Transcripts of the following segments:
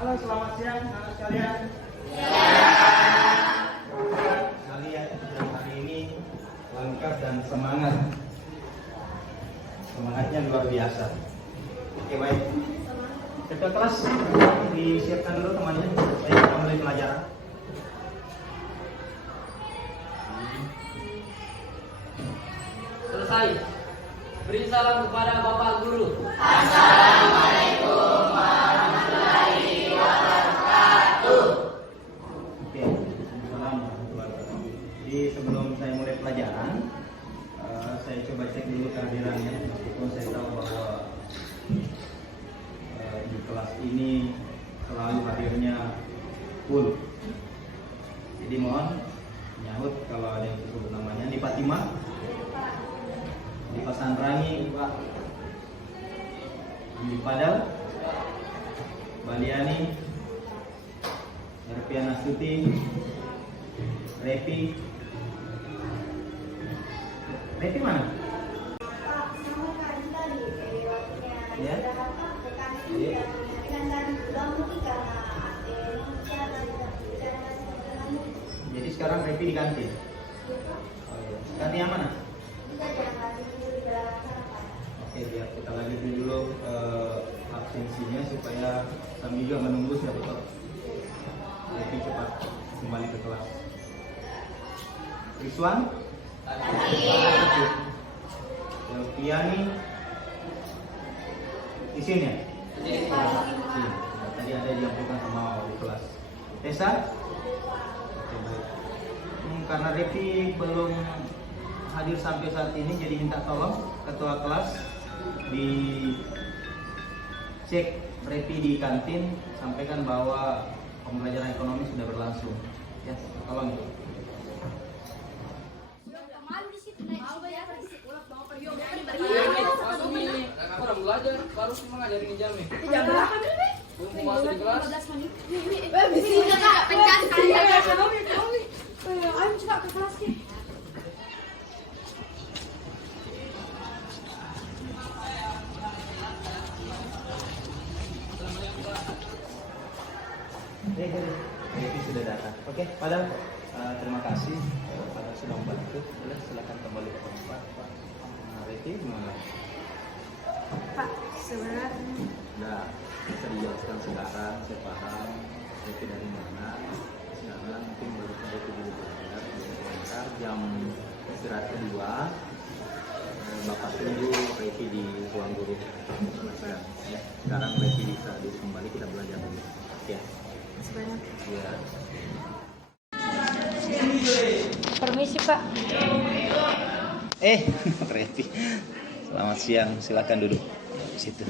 Halo, selamat siang anak sekalian. Kalian hari ini lengkap dan semangat. Semangatnya luar biasa. Oke, baik. Ketua kelas disiapkan dulu temannya. Saya akan mulai pelajaran. Selesai. Beri salam kepada Bapak Guru. Oke, jadi sebelum saya mulai pelajaran, saya coba cek dulu kehadirannya, meskipun saya tahu bahwa di kelas ini selalu hadirnya full. Jadi mohon menyahut kalau ada yang disebut namanya. Di Fatimah, di Pasanrangi, di Padal, Baliani, Erpian Astuti, Repi mana? Ya. Jadi sekarang Repi di kantin. Kantin yang mana? Oke, biar kita lagi dulu absensinya supaya sambil juga menunggu siapa tahu Repi cepat kembali ke kelas. Rizwan? Elviani? Isinya? Tadi ada yang bukan sama di kelas. Tessa? Oke, baik. Karena Repi belum hadir sampai saat ini, jadi minta tolong ketua kelas dicek Repi di kantin, sampaikan bahwa pembelajaran ekonomi sudah berlangsung. Ya, tolong itu. Orang belajar baru cuma ngajarin jamin. Jam berapa nih? Belum masuk di kelas. 15 menit. Bisa Kak, pencet saya. Ayo coba ke kelas nih. Repi sudah datang. Oke, Padahal terima kasih Padahal sudah membantu. Boleh silakan kembali ke tempat. Repi gimana? Pak, sebenarnya Nah, bisa dijelaskan sekarang, saya paham Repi dari mana. Sekarang mungkin baru Repi dulu belajar. Sebentar jam istirahat kedua, Bapak tunggu Repi di ruang guru. Ya, sekarang Repi bisa kembali, kita belajar dulu. Ya. sebenarnya. Ya. Permisi Pak. Repi. Selamat siang, silakan duduk di situ.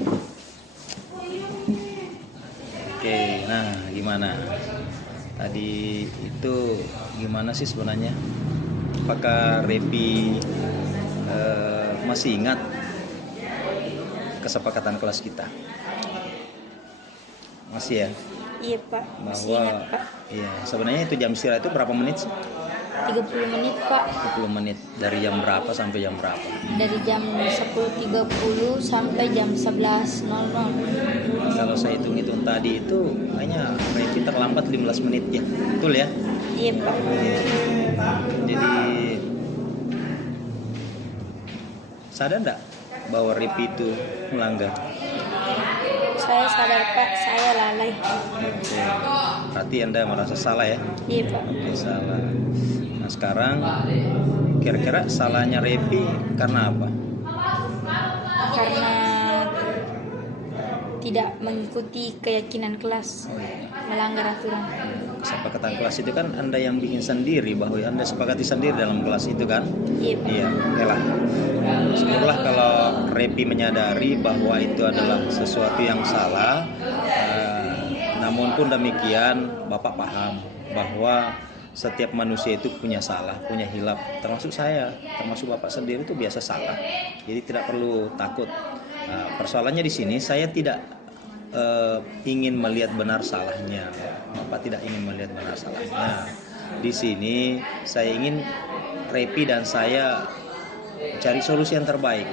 Oke, nah gimana? Tadi itu gimana sih sebenarnya? Apakah Repi masih ingat kesepakatan kelas kita? Masih ya? Iya Pak, masih Bahwa ingat Pak. iya, sebenarnya itu jam istirahat itu berapa menit sih? 30 menit Pak. 30 menit. Dari jam berapa sampai jam berapa? Dari jam 10.30 sampai jam 11.00. Kalau saya hitung-hitung tadi itu kayaknya Repi terlambat 15 menit ya. Betul ya? Iya Pak. Jadi sadar enggak bahwa Repi itu melanggar? Saya sadar Pak, saya lalai. Oke. Berarti Anda merasa salah ya? Iya Pak. Oke, salah. Nah, sekarang kira-kira salahnya Repi karena apa? Karena tidak mengikuti keyakinan kelas, melanggar aturan. Kesepakatan kelas itu kan Anda yang bikin sendiri, bahwa Anda sepakati sendiri dalam kelas itu kan? Iya Pak. Iya, oke lah. Syukurlah kalau Repi menyadari bahwa itu adalah sesuatu yang salah. Namun pun demikian, Bapak paham bahwa setiap manusia itu punya salah, punya hilaf. Termasuk saya, termasuk Bapak sendiri itu biasa salah. Jadi tidak perlu takut. Persoalannya di sini saya tidak ingin melihat benar salahnya. Bapak tidak ingin melihat benar salahnya. Di sini saya ingin Repi dan saya cari solusi yang terbaik.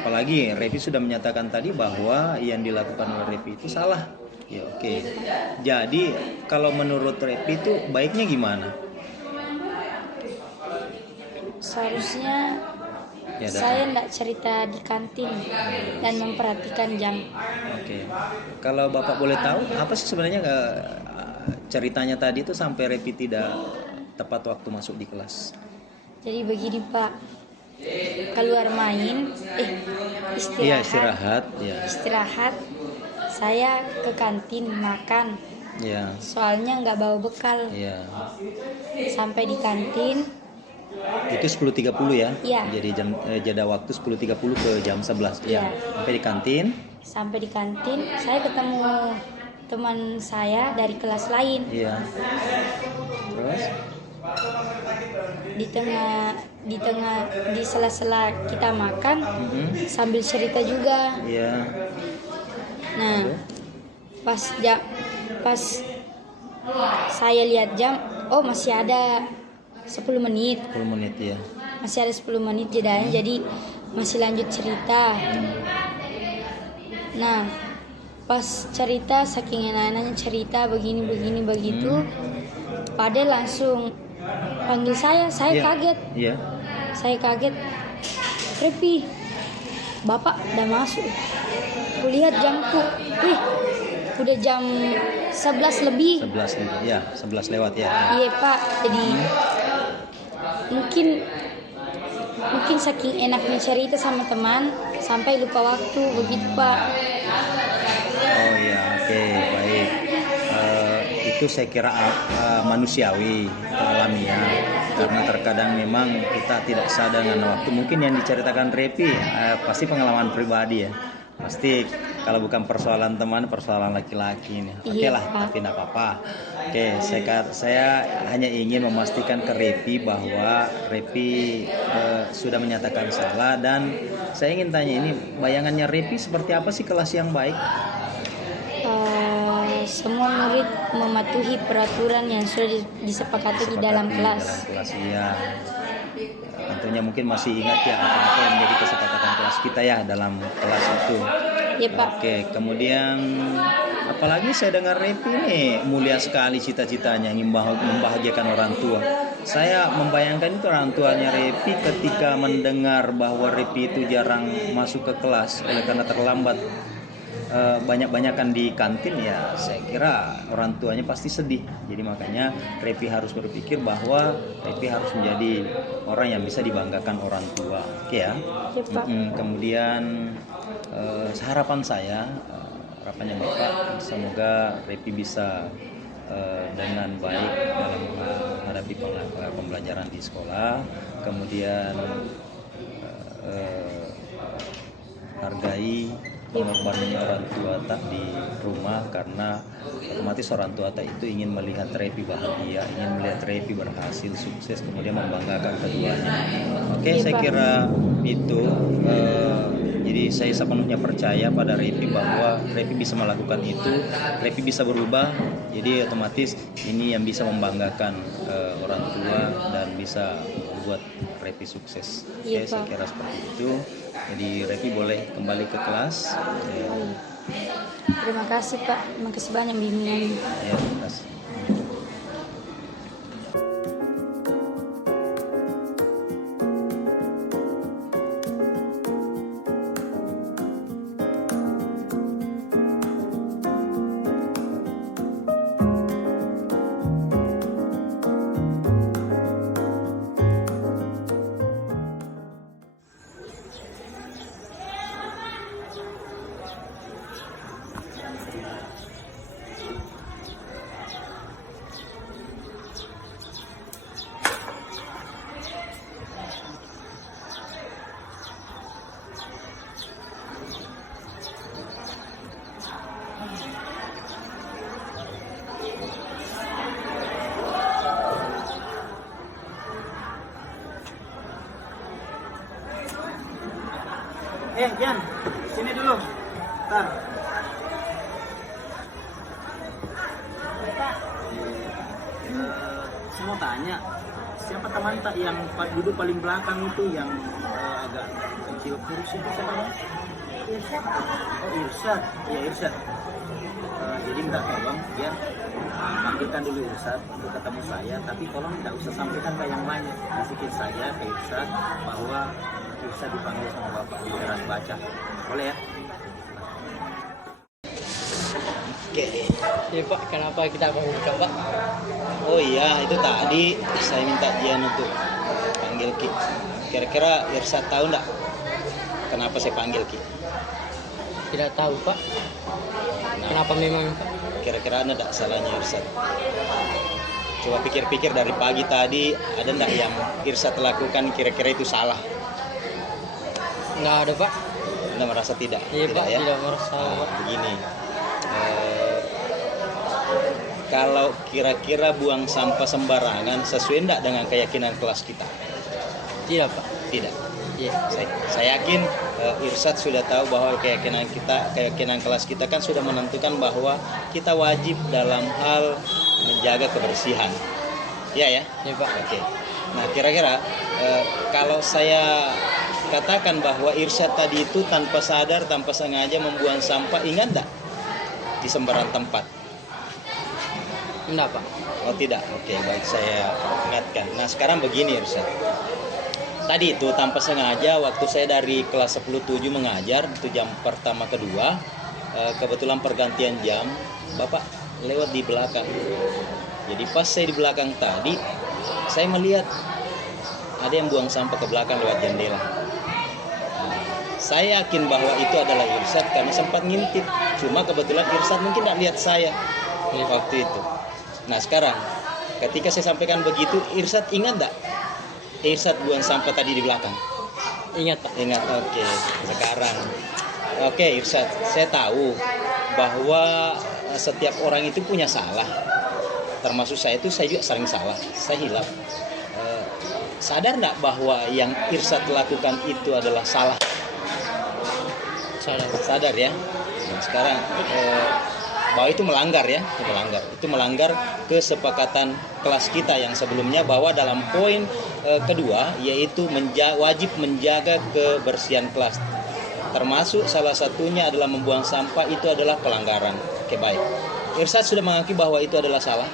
Apalagi Repi sudah menyatakan tadi bahwa yang dilakukan oleh Repi itu salah. Ya, oke. Jadi kalau menurut Repi itu baiknya gimana? Seharusnya Ya, saya tidak cerita di kantin dan memperhatikan jam. Oke. Kalau Bapak boleh tahu apa sih sebenarnya ceritanya tadi itu sampai Repi tidak tepat waktu masuk di kelas? Jadi begini Pak, keluar main, Iya, istirahat, istirahat. saya ke kantin makan. Ya. Soalnya nggak bawa bekal. Ya. Sampai di kantin, Itu 10.30 ya? Iya. Jadi jeda waktu 10.30 ke jam 11. Iya. Sampai di kantin. saya ketemu teman saya dari kelas lain. Iya. Terus? Di sela-sela kita makan sambil cerita juga. Iya. Nah, pas saya lihat jam, oh masih ada 10 menit. 10 menit ya. Masih ada 10 menit jedanya, jadi masih lanjut cerita. Nah, pas cerita saking enak-enaknya cerita begini begitu, Pade langsung panggil saya Iya. kaget. Iya. Saya kaget. Repi, Bapak udah masuk. Kulihat jamku. Wih, udah jam 11 lebih. 11 ya, 11 lewat ya. Iya Pak, jadi mungkin saking enaknya cerita sama teman sampai lupa waktu begitu Pak. Oh ya, oke, baik. Itu saya kira manusiawi, alamiah. Karena terkadang memang kita tidak sadar dengan waktu. Mungkin yang diceritakan Repi pasti pengalaman pribadi ya. Pasti kalau bukan persoalan teman, persoalan laki-laki ini. Oke Iya, lah, Pak. tapi tidak apa-apa. Oke, saya hanya ingin memastikan ke Repi bahwa Repi sudah menyatakan salah, dan saya ingin tanya ini, bayangannya Repi seperti apa sih kelas yang baik? Semua murid mematuhi peraturan yang sudah disepakati di dalam kelas. Iya. Tentunya mungkin masih ingat ya apa yang menjadi kesepakatan kelas kita ya dalam kelas itu. Iya Pak. Oke, kemudian apalagi saya dengar Repi ini mulia sekali cita-citanya, ingin membahagiakan orang tua. Saya membayangkan itu orang tuanya Repi ketika mendengar bahwa Repi itu jarang masuk ke kelas oleh karena terlambat banyak-banyakan di kantin, ya saya kira orang tuanya pasti sedih. Jadi makanya Repi harus berpikir bahwa Repi harus menjadi orang yang bisa dibanggakan orang tua. Oke ya. Iya, Pak. Kemudian harapannya Bapak, semoga Repi bisa dengan baik dalam menghadapi pembelajaran di sekolah. Kemudian hargai pengorbanannya orang tua tak di rumah, karena otomatis orang tua tak itu ingin melihat Repi bahagia, ingin melihat Repi berhasil, sukses, kemudian membanggakan keduanya. Oke, saya kira itu. Jadi saya sepenuhnya percaya pada Repi bahwa Repi bisa melakukan itu, Repi bisa berubah. Jadi otomatis ini yang bisa membanggakan orang tua dan bisa membuat Repi sukses. Iya, Oke, saya Pak. kira seperti itu. Jadi Repi boleh kembali ke kelas. Ya, Terima kasih Pak, terima kasih banyak bimbingan. ya, terima kasih. Jan, sini dulu. Ntar. Saya mau tanya, siapa teman tak yang duduk paling belakang itu yang agak kecil kurus itu siapa? Irsyad. Oh Irsyad, ya Irsyad. Jadi minta tolong biar panggilkan dulu Irsad untuk ketemu saya, tapi tolong tidak usah sampaikan ke yang lain, bisikin saja ke Irsad bahwa Irsad dipanggil sama Bapak di teras baca. Boleh ya? Oke. Ya Pak, kenapa kita panggil Pak? Oh iya, itu tadi saya minta Dian untuk panggil Ki. Kira-kira Irsad tahu nggak kenapa saya panggil Ki? Tidak tahu Pak. Kenapa memang Pak? Kira-kira ada nggak salahnya Irsad? Coba pikir-pikir dari pagi tadi, ada nggak yang Irsad lakukan kira-kira itu salah? Nggak ada Pak. Anda merasa tidak? Iya Tidak Pak, ya? tidak merasa Pak. Begini, kalau kira-kira buang sampah sembarangan sesuai enggak dengan keyakinan kelas kita? Tidak Pak. Tidak. Iya. Saya yakin Irsad sudah tahu bahwa keyakinan kelas kita kan sudah menentukan bahwa kita wajib dalam hal menjaga kebersihan. Ya ya. Iya Pak. Oke. Nah kira-kira kalau saya katakan bahwa Irsad tadi itu tanpa sadar, tanpa sengaja membuang sampah, ingat enggak di sembarang tempat? Enggak Pak. Oh tidak, oke baik saya ingatkan. Nah sekarang begini Irsad. Tadi itu tanpa sengaja waktu saya dari kelas 10-7 mengajar, itu jam pertama kedua, kebetulan pergantian jam, Bapak lewat di belakang. Jadi pas saya di belakang tadi, saya melihat ada yang buang sampah ke belakang lewat jendela. Saya yakin bahwa itu adalah Irsad karena sempat ngintip. Cuma kebetulan Irsad mungkin tidak lihat saya waktu itu. Nah sekarang ketika saya sampaikan begitu, Irsad ingat enggak? Irsad buang sampah tadi di belakang. Ingat Pak. Ingat, oke. Sekarang, oke Irsad, saya tahu bahwa setiap orang itu punya salah. Termasuk saya juga sering salah. Saya hilaf. Sadar enggak bahwa yang Irsad lakukan itu adalah salah? Sadar ya. Nah, sekarang bahwa itu melanggar ya, itu melanggar kesepakatan kelas kita yang sebelumnya bahwa dalam poin kedua yaitu wajib menjaga kebersihan kelas, termasuk salah satunya adalah membuang sampah, itu adalah pelanggaran. Oke baik, Irsad sudah mengakui bahwa itu adalah salah.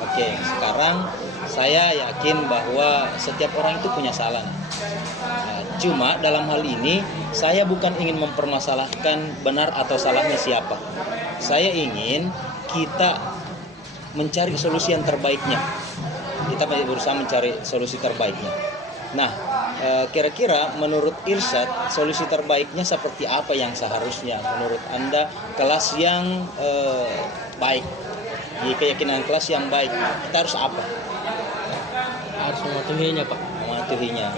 Oke, sekarang saya yakin bahwa setiap orang itu punya salah. Nah, cuma dalam hal ini saya bukan ingin mempermasalahkan benar atau salahnya siapa. Saya ingin kita mencari solusi yang terbaiknya. Kita berusaha mencari solusi terbaiknya. Nah, kira-kira menurut Irsad solusi terbaiknya seperti apa yang seharusnya menurut Anda kelas yang baik, di keyakinan kelas yang baik, kita harus apa? Harus mematuhinya Pak. Mematuhinya.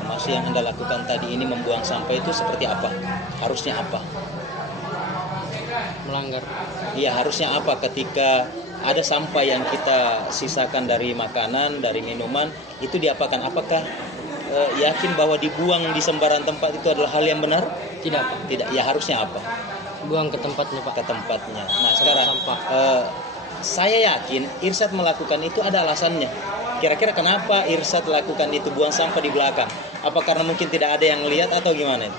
Termasuk yang Anda lakukan tadi ini membuang sampah itu seperti apa? Harusnya apa? Melanggar. Iya, harusnya apa ketika ada sampah yang kita sisakan dari makanan, dari minuman, itu diapakan? Apakah yakin bahwa dibuang di sembarang tempat itu adalah hal yang benar? Tidak Pak. Tidak. Ya harusnya apa? Buang ke tempatnya Pak. Ke tempatnya. Nah sekarang Sampah. saya yakin Irsad melakukan itu ada alasannya. Kira-kira kenapa Irsad lakukan itu, buang sampah di belakang? Apa karena mungkin tidak ada yang lihat atau gimana?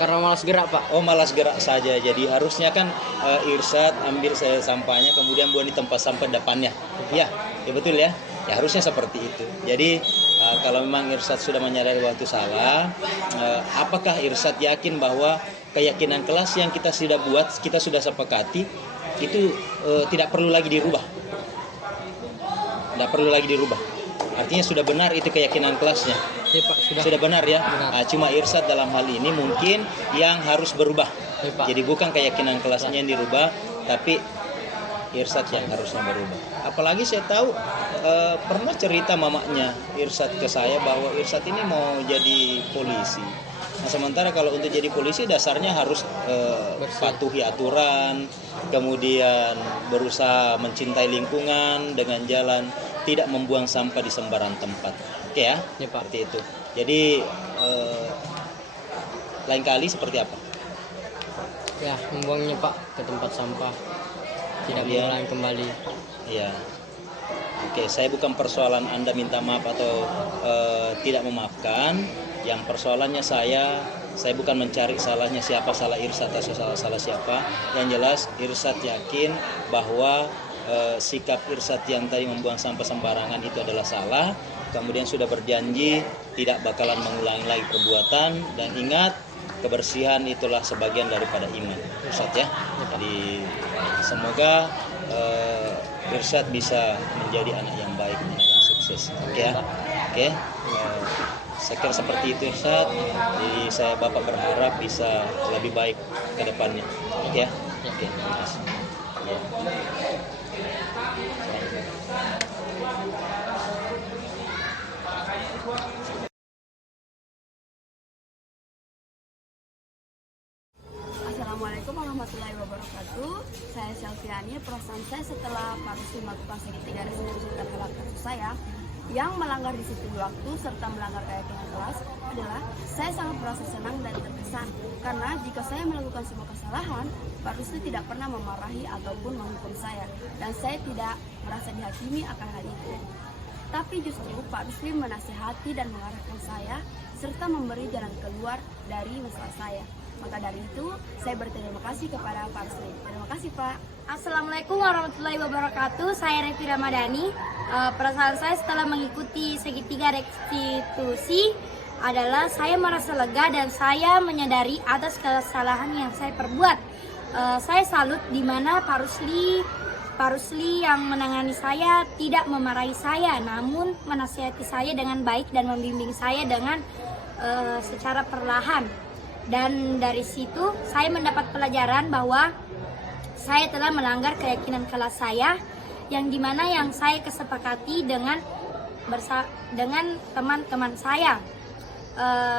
Karena malas gerak Pak. Oh malas gerak saja. Jadi harusnya kan Irsad ambil sampahnya kemudian buang di tempat sampah depannya. Ya betul ya. Ya harusnya seperti itu. Jadi kalau memang Irsad sudah menyadari bahwa itu salah, apakah Irsad yakin bahwa keyakinan kelas yang kita sudah buat, kita sudah sepakati itu tidak perlu lagi dirubah? Tidak perlu lagi dirubah. Artinya sudah benar itu keyakinan kelasnya. Ya Pak, Sudah benar ya. Benar. Cuma Irsad dalam hal ini mungkin yang harus berubah. Ya, Pak. Jadi bukan keyakinan kelasnya yang dirubah, tapi Irsad yang harusnya berubah. Apalagi saya tahu pernah cerita mamanya Irsad ke saya bahwa Irsad ini mau jadi polisi. Nah, sementara kalau untuk jadi polisi dasarnya harus patuhi aturan, kemudian berusaha mencintai lingkungan dengan jalan tidak membuang sampah di sembarang tempat. Oke ya, Ya, Pak. seperti itu. Jadi lain kali seperti apa? Ya, membuangnya Pak ke tempat sampah. Tidak Iya. mengulangi kembali. Iya. Oke, saya bukan persoalan Anda minta maaf atau tidak memaafkan. Yang persoalannya saya Saya bukan mencari salahnya siapa, salah Irsad atau salah siapa. Yang jelas Irsad yakin bahwa sikap Irsad yang tadi membuang sampah sembarangan itu adalah salah. Kemudian sudah berjanji tidak bakalan mengulangi lagi perbuatan, dan ingat, kebersihan itulah sebagian daripada iman, Irsad ya. Jadi semoga Irsad bisa menjadi anak yang baik, anak yang sukses. Ya. Oke. Saya kira seperti itu Irsad. Jadi Bapak berharap bisa lebih baik ke depannya. Ya. Oke. Terima kasih. Ya. Assalamualaikum warahmatullahi wabarakatuh. Saya Selviani. Perasaan saya setelah Pak Rusli melakukan segitiga restitusi terhadap kasus saya yang melanggar disiplin waktu serta melanggar keyakinan kelas adalah saya sangat merasa senang dan terkesan, karena jika saya melakukan sebuah kesalahan, Pak Rusli tidak pernah memarahi ataupun menghukum saya, dan saya tidak merasa dihakimi akan hal itu. Tapi justru Pak Rusli menasihati dan mengarahkan saya serta memberi jalan keluar dari masalah saya. Maka dari itu, saya berterima kasih kepada Pak Rusli. Terima kasih, Pak. Assalamualaikum warahmatullahi wabarakatuh. Saya Revi Ramadhani. Perasaan saya setelah mengikuti segitiga restitusi adalah saya merasa lega dan saya menyadari atas kesalahan yang saya perbuat. Saya salut di mana Pak Rusli yang menangani saya tidak memarahi saya, namun menasihati saya dengan baik dan membimbing saya dengan secara perlahan. Dan dari situ saya mendapat pelajaran bahwa saya telah melanggar keyakinan kelas saya, yang dimana yang saya kesepakati dengan teman-teman saya.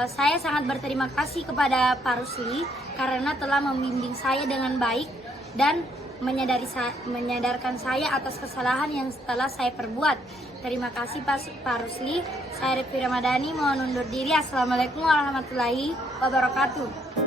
Saya sangat berterima kasih kepada Pak Rusli karena telah membimbing saya dengan baik dan menyadarkan saya atas kesalahan yang telah saya perbuat. Terima kasih Pak Rusli. Saya Revi Ramadhani mohon undur diri. Assalamualaikum warahmatullahi wabarakatuh.